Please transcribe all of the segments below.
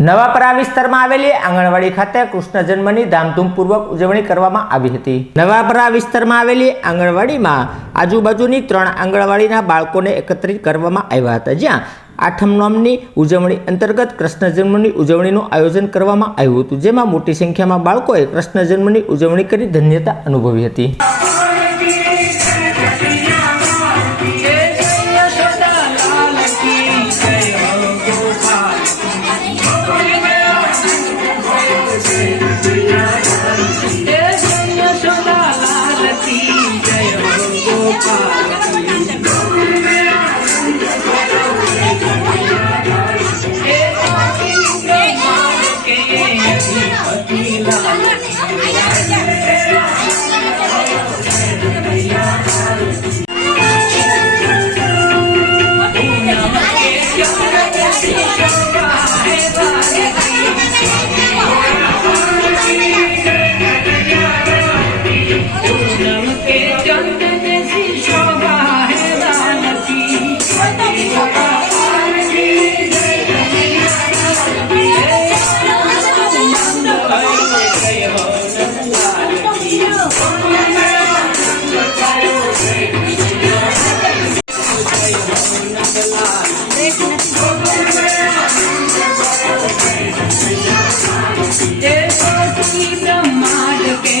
નવાપરા વિસ્તારમાં આવેલી આંગણવાડી ખાતે કૃષ્ણ જન્મની ધામધૂમપૂર્વક ઉજવણી કરવામાં આવી હતી. નવાપરા વિસ્તારમાં આવેલી આંગણવાડીમાં આજુબાજુની ત્રણ આંગણવાડીના બાળકોને એકત્રિત કરવામાં આવ્યા હતા. જ્યાં આઠમ નોમની ઉજવણી અંતર્ગત કૃષ્ણ જન્મની ઉજવણીનું આયોજન કરવામાં આવ્યું હતું. જેમાં મોટી સંખ્યામાં બાળકોએ કૃષ્ણ જન્મની ઉજવણી કરી ધન્યતા અનુભવી હતી. બ્રહ્માડ કે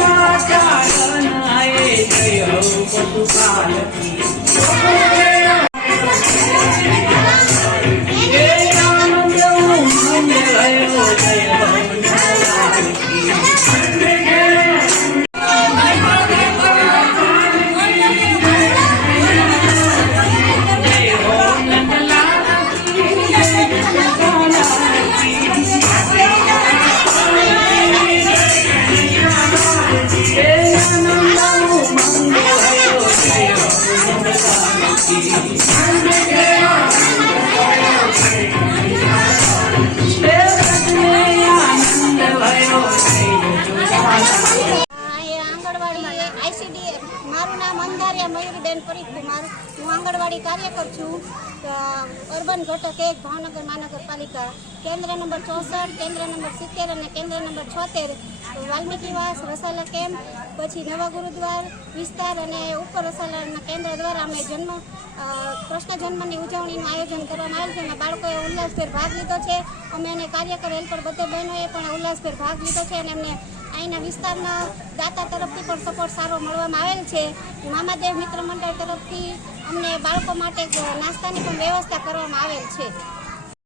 माता जय जय पशुपालकी assim. મયુરીબેન પરિકુમાર હું આંગણવાડી કાર્યકર છું. અર્બન ઘટક એક ભાવનગર મહાનગરપાલિકા. કેન્દ્ર નંબર ચોસઠ, કેન્દ્ર નંબર સિત્તેર અને કેન્દ્ર નંબર છોતેર. વાલ્મીકીવાસ રસાલા કેમ્પ પછી નવા ગુરુદ્વાર વિસ્તાર અને ઉપર રસાલાના કેન્દ્ર દ્વારા અમે જન્મ કૃષ્ણ જન્મની ઉજવણીનું આયોજન કરવામાં આવ્યું છે. અને બાળકોએ ઉલ્લાસભેર ભાગ લીધો છે. અમે અને કાર્યકર હેલ્પર બધે બહેનોએ પણ ઉલ્લાસભેર ભાગ લીધો છે અને એમને અહીંના વિસ્તારના દાતા તરફથી પણ સપોર્ટ સારો મળવામાં આવેલ છે. મામાદેવ મિત્ર મંડળ તરફથી અમને બાળકો માટે નાસ્તાની પણ વ્યવસ્થા કરવામાં આવેલ છે.